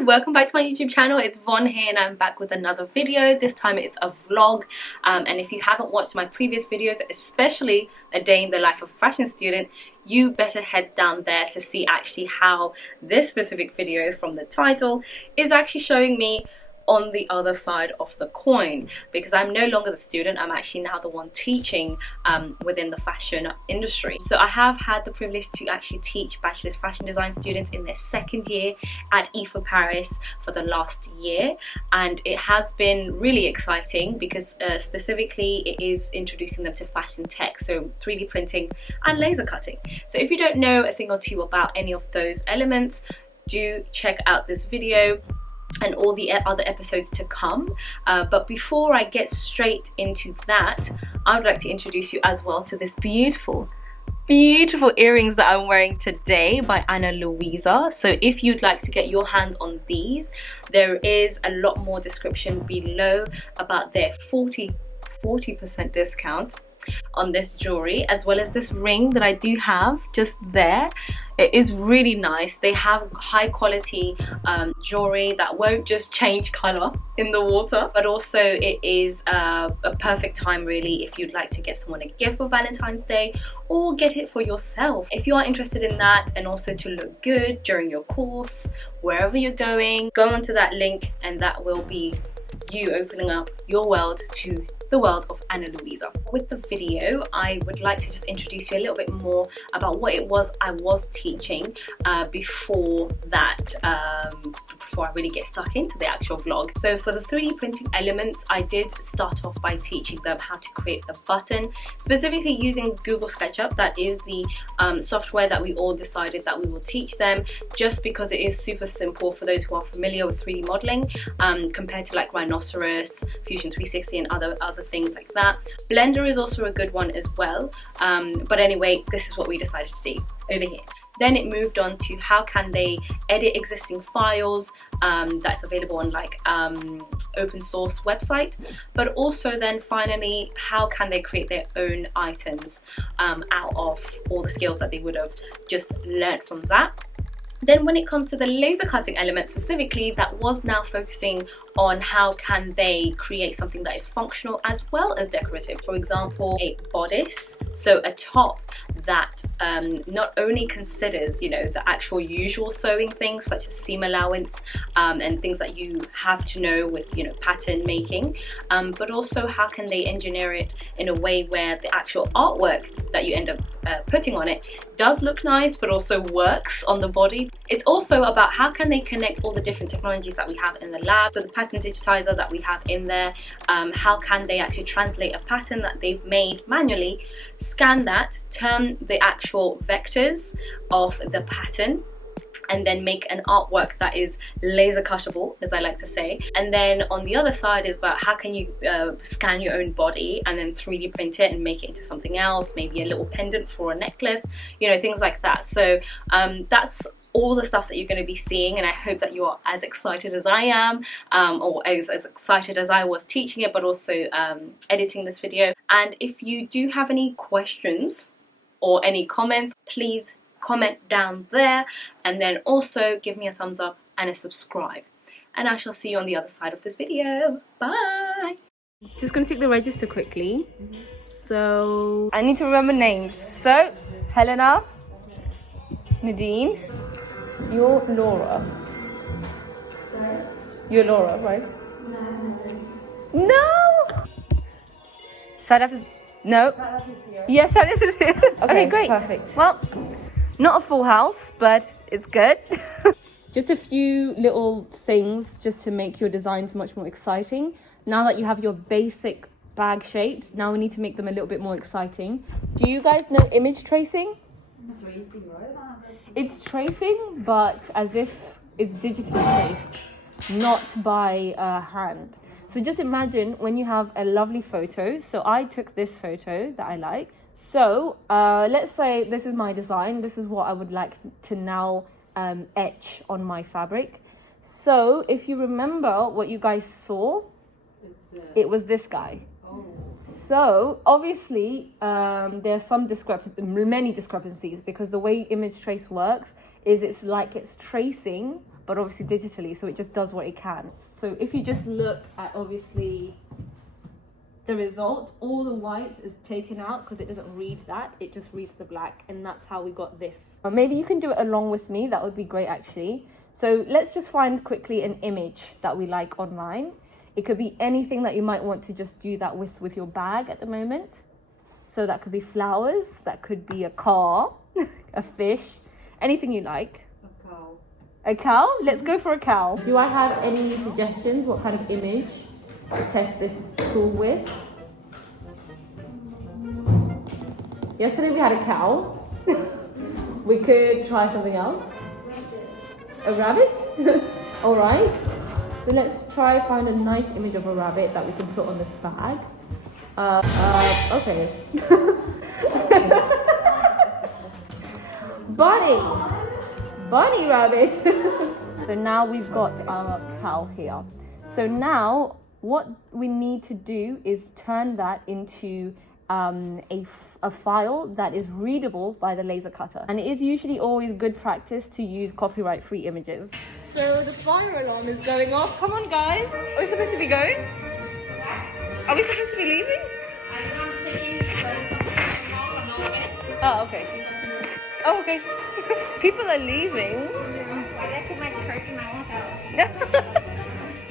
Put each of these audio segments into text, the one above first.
everyone, welcome back to my YouTube channel. It's Von here and I'm back with another video. This time it's a vlog, and if you haven't watched my previous videos, especially a day in the life of a fashion student, you better head down there to see actually how this specific video from the title is actually showing me on the other side of the coin, because I'm no longer the student, I'm actually now the one teaching within the fashion industry. So I have had the privilege to actually teach bachelor's fashion design students in their second year at IFA Paris for the last year, and it has been really exciting because specifically it is introducing them to fashion tech, so 3D printing and laser cutting. So if you don't know a thing or two about any of those elements, do check out this video and all the other episodes to come, but before I get straight into that, I would like to introduce you as well to this beautiful earrings that I'm wearing today by LUISA. So if you'd like to get your hands on these, there is a lot more description below about their 40% discount on this jewelry, as well as this ring that I do have just there. It is really nice. They have high quality jewelry that won't just change color in the water, but also it is a perfect time really if you'd like to get someone a gift for Valentine's Day or get it for yourself. If you are interested in that, and also to look good during your course, wherever you're going, go onto that link and that will be you opening up your world to the world of LUISA. With the video, I would like to just introduce you a little bit more about what it was I was teaching before I really get stuck into the actual vlog. So for the 3D printing elements, I did start off by teaching them how to create a button, specifically using Google SketchUp. That is the software that we all decided that we will teach them, just because it is super simple for those who are familiar with 3D modeling, compared to like Rhinoceros, Fusion 360 and other things like that. Blender is also a good one as well, but anyway, this is what we decided to do over here. Then it moved on to how can they edit existing files that's available on like open source website, but also then finally how can they create their own items out of all the skills that they would have just learned from that. Then when it comes to the laser cutting element specifically, that was now focusing on how can they create something that is functional as well as decorative. For example, a bodice, so a top that not only considers, you know, the actual usual sewing things such as seam allowance and things that you have to know with, you know, pattern making, but also how can they engineer it in a way where the actual artwork that you end up putting on it does look nice but also works on the body. It's also about how can they connect all the different technologies that we have in the lab, so the pattern digitizer that we have in there, how can they actually translate a pattern that they've made manually, scan that, turn the actual vectors of the pattern, and then make an artwork that is laser cuttable, as I like to say. And then on the other side is about how can you scan your own body and then 3D print it and make it into something else, maybe a little pendant for a necklace, you know, things like that. So that's all the stuff that you're going to be seeing, and I hope that you are as excited as I am, or as excited as I was teaching it, but also editing this video. And if you do have any questions or any comments, please comment down there, and then also give me a thumbs up and a subscribe, and I shall see you on the other side of this video. Bye. Just gonna take the register quickly. So I need to remember names. So Helena, Nadine, you're Laura. You're Laura, right? No. Sadaf is no. Yes, Sadaf is here. Okay, great. Perfect. Well, not a full house, but it's good. Just a few little things just to make your designs much more exciting. Now that you have your basic bag shapes, now we need to make them a little bit more exciting. Do you guys know image tracing? Tracing, right? It's tracing, but as if it's digitally traced, not by hand. So just imagine when you have a lovely photo. So I took this photo that I like. So let's say this is my design. This is what I would like to now etch on my fabric. So if you remember what you guys saw, it was this guy. Oh. So obviously there are many discrepancies, because the way image trace works is it's tracing but obviously digitally, so it just does what it can. So if you just look at obviously the result, all the white is taken out because it doesn't read that, it just reads the black, and that's how we got this. Maybe you can do it along with me, that would be great actually. So let's just find quickly an image that we like online. It could be anything that you might want to just do that with your bag at the moment. So that could be flowers, that could be a car, a fish, anything you like. A cow. A cow? Let's go for a cow. Do I have any suggestions what kind of image to test this tool with? Yesterday we had a cow. We could try something else. A rabbit? All right. So let's try find a nice image of a rabbit that we can put on this bag. Okay. Bunny rabbit. So now we've got our cow here. So now what we need to do is turn that into a file that is readable by the laser cutter. And it is usually always good practice to use copyright-free images. So the fire alarm is going off. Come on, guys. Are we supposed to be going? Are we supposed to be leaving? I'm checking the Oh, okay. Oh, okay. People are leaving.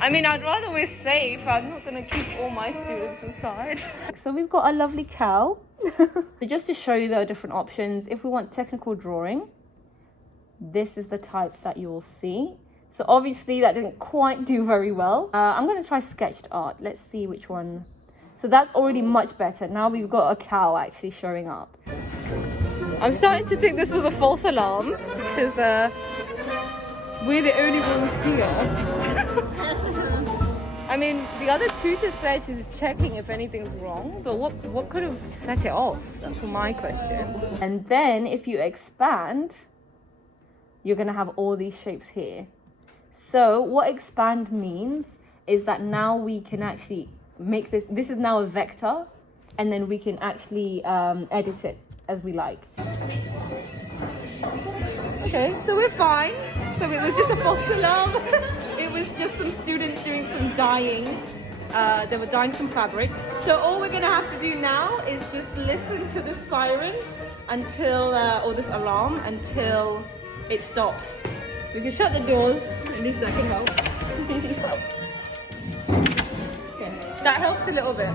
I mean, I'd rather we're safe. I'm not going to keep all my students inside. So we've got a lovely cow. So just to show you the different options, if we want technical drawing, this is the type that you will see. So obviously that didn't quite do very well. I'm going to try sketched art. Let's see which one. So that's already much better. Now we've got a cow actually showing up. I'm starting to think this was a false alarm because we're the only ones here. I mean, the other tutor said she's checking if anything's wrong, but what could have set it off? That's my question. And then if you expand, you're going to have all these shapes here. So what expand means is that now we can actually make this is now a vector, and then we can actually edit it as we like. Okay, so we're fine. So it was just a false alarm. It was just some students doing some dyeing. They were dyeing some fabrics. So all we're gonna have to do now is just listen to the siren until, or this alarm until it stops. We can shut the doors, at least that can help. Okay, that helps a little bit.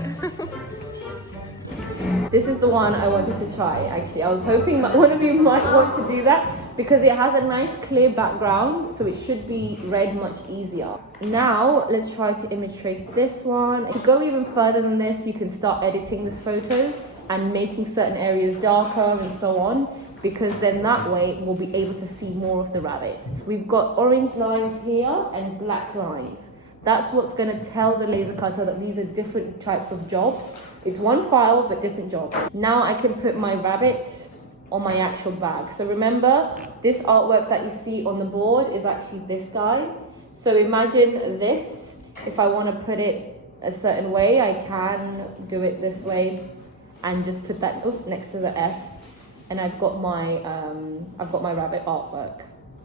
This is the one I wanted to try actually. I was hoping one of you might want to do that because it has a nice clear background, so it should be read much easier. Now let's try to image trace this one. To go even further than this, you can start editing this photo and making certain areas darker and so on, because then that way we'll be able to see more of the rabbit. We've got orange lines here and black lines. That's what's going to tell the laser cutter that these are different types of jobs. It's one file, but different jobs. Now I can put my rabbit on my actual bag. So remember, this artwork that you see on the board is actually this guy. So imagine this. If I want to put it a certain way, I can do it this way and just put that next to the F. And I've got my rabbit artwork.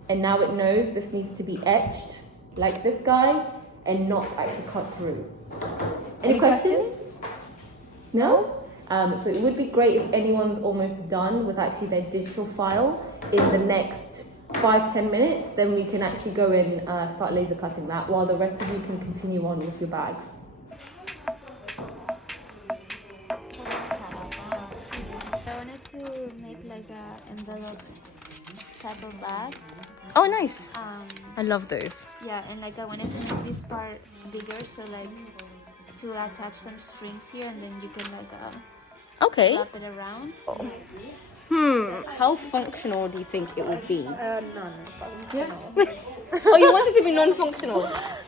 And now it knows this needs to be etched like this guy and not actually cut through. Any questions? No? So it would be great if anyone's almost done with actually their digital file in the next 5-10 minutes, then we can actually go and start laser cutting that while the rest of you can continue on with your bags. I wanted to make like a envelope type of bag. Oh, nice. I love those. Yeah, and like I wanted to make this part bigger, so like to attach some strings here, and then you can like Okay. wrap it around. How functional do you think it would be? Non-functional. Oh, you want it to be non-functional?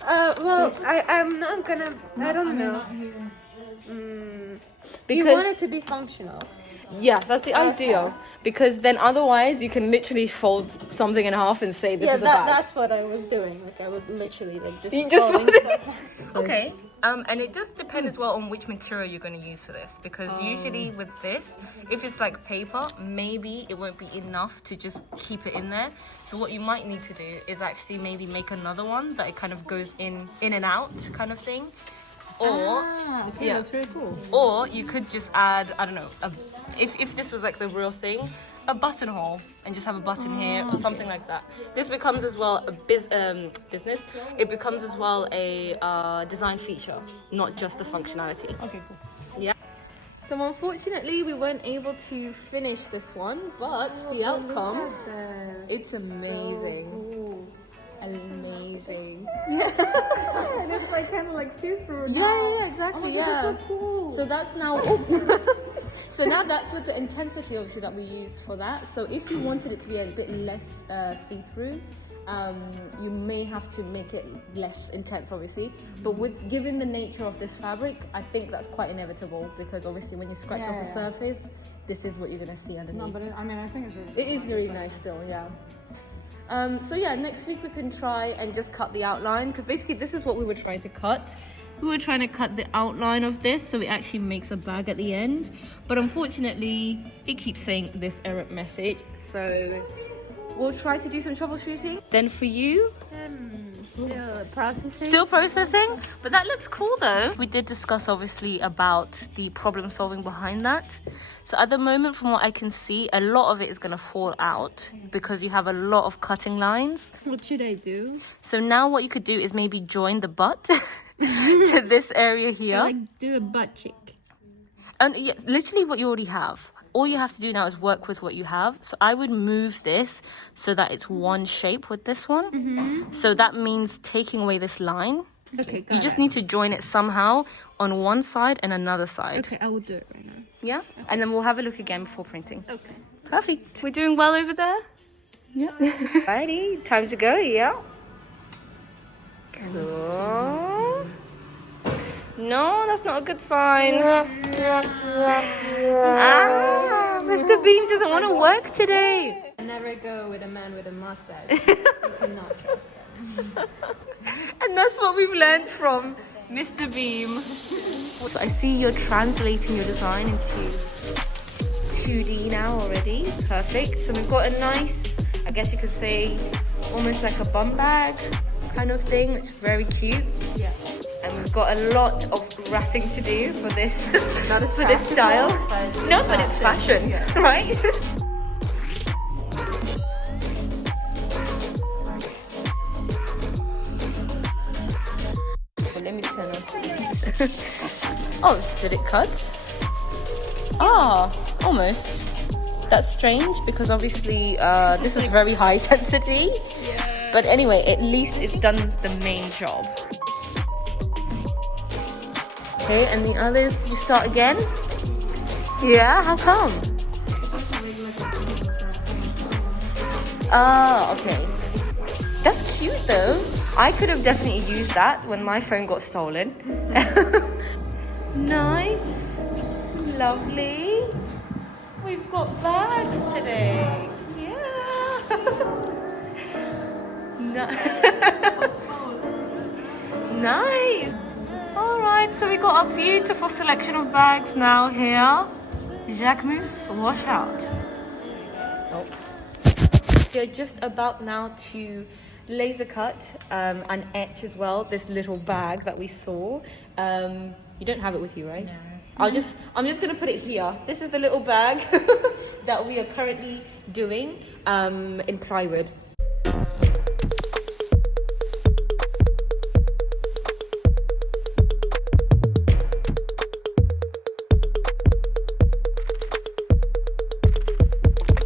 Well, I'm not gonna. I don't know. Because You want it to be functional. Yes, that's the ideal, because then otherwise you can literally fold something in half and say this is a bag. That's what I was doing. Like I was literally like just You just folding folded- stuff. Okay, and it does depend as well on which material you're going to use for this, because usually with this, if it's like paper, maybe it won't be enough to just keep it in there. So what you might need to do is actually maybe make another one that it kind of goes in and out kind of thing. Or Okay, that's very cool. or you could just add, I don't know, if this was like the real thing, a buttonhole, and just have a button here or something like that. This becomes as well a business. It becomes as well a design feature, not just the functionality. Okay, cool. Yeah. So unfortunately, we weren't able to finish this one, but the outcome, it's amazing. Amazing. And it's like kind of like see-through. Yeah, exactly. That's so cool. So that's now. So now that's with the intensity, obviously, that we use for that. So if you wanted it to be a bit less see-through, you may have to make it less intense, obviously. But given the nature of this fabric, I think that's quite inevitable, because obviously when you scratch off the surface, this is what you're gonna see underneath. No, but I mean, I think it's really. It is really nice still, yeah. So yeah, next week we can try and just cut the outline, because basically this is what we were trying to cut. We were trying to cut the outline of this so it actually makes a bag at the end. But unfortunately, it keeps saying this error message. So we'll try to do some troubleshooting. Then for you, Still processing. still processing, but that looks cool though. We did discuss obviously about the problem solving behind that. So at the moment, from what I can see, a lot of it is gonna fall out because you have a lot of cutting lines. What should I do? So now what you could do is maybe join the butt to this area here. Like do a butt cheek. And yeah, literally what you already have. All you have to do now is work with what you have. So I would move this so that it's one shape with this one. So that means taking away this line. Okay, got You just need to join it somehow on one side and another side. Okay, I will do it right now. Yeah? And then we'll have a look again before printing. Okay. Perfect. We're doing well over there? Yeah. Alrighty, time to go, yeah? Cool. No, that's not a good sign. Mr. Beam doesn't want to work today. I never go with a man with a mustache. You cannot trust him. And that's what we've learned from Mr. Beam. So I see you're translating your design into 2D now already. Perfect. So we've got a nice, I guess you could say, almost like a bum bag kind of thing. It's very cute. Yeah. And we've got a lot of wrapping to do for this, Not as for this style. but No, but it's fashion, right? Let me turn on. Oh, did it cut? Ah, almost. That's strange because obviously this is very high intensity. Yeah. But anyway, at least it's done the main job. Okay, and the others, you start again? Yeah, how come? Ah, okay. That's cute though. I could have definitely used that when my phone got stolen. Nice. Lovely. We've got bags today. Yeah. Nice. Alright, so we got a beautiful selection of bags now here. Jacquemus, wash out. Oh. We're just about now to laser cut and etch as well this little bag that we saw. You don't have it with you, right? No. I'm just gonna put it here. This is the little bag that we are currently doing in plywood.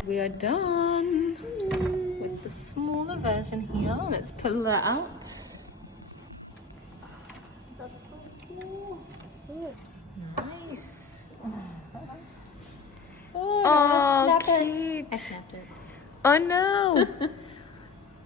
We are done with the smaller version here. Let's pull that out. That's so cool. Nice. Oh, Oh, cute. I snapped it. Oh no.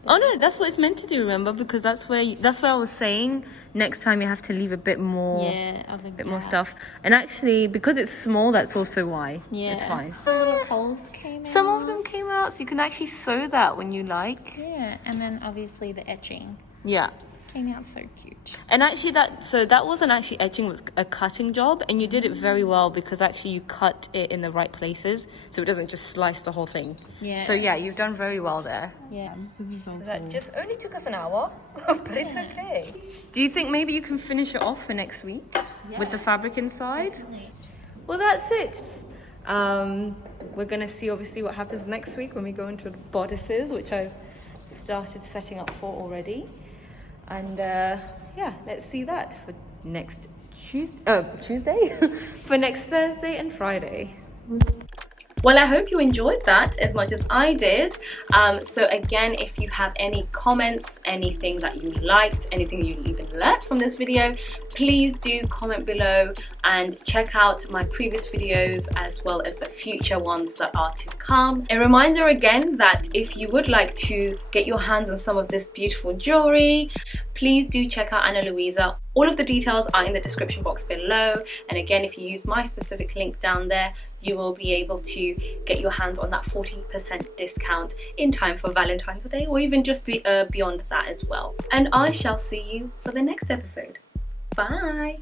Oh no, that's what it's meant to do, remember? Because that's where I was saying next time you have to leave a bit more, of a bit more gap. stuff. And actually, because it's small, that's also why. Yeah. It's fine. The little holes came out. Some of them came out, so you can actually sew that when you like. Yeah, and then obviously the etching Yeah. came out so cute. And actually that wasn't actually etching, it was a cutting job, and you did it very well because actually you cut it in the right places so it doesn't just slice the whole thing. Yeah. So yeah, you've done very well there. Yeah. This is so cool. That just only took us an hour, but it's okay. Do you think maybe you can finish it off for next week with the fabric inside? Definitely. Well, that's it. We're gonna see obviously what happens next week when we go into the bodices, which I've started setting up for already. And yeah, let's see that for next Tuesday? For next Thursday and Friday. Well, I hope you enjoyed that as much as I did. So again, if you have any comments, anything that you liked, anything you even learned from this video, please do comment below and check out my previous videos as well as the future ones that are to come. A reminder again that if you would like to get your hands on some of this beautiful jewelry, please do check out Ana Luisa. All of the details are in the description box below, and again, if you use my specific link down there, you will be able to get your hands on that 40% discount in time for Valentine's Day, or even just beyond that as well. And I shall see you for the next episode. Bye!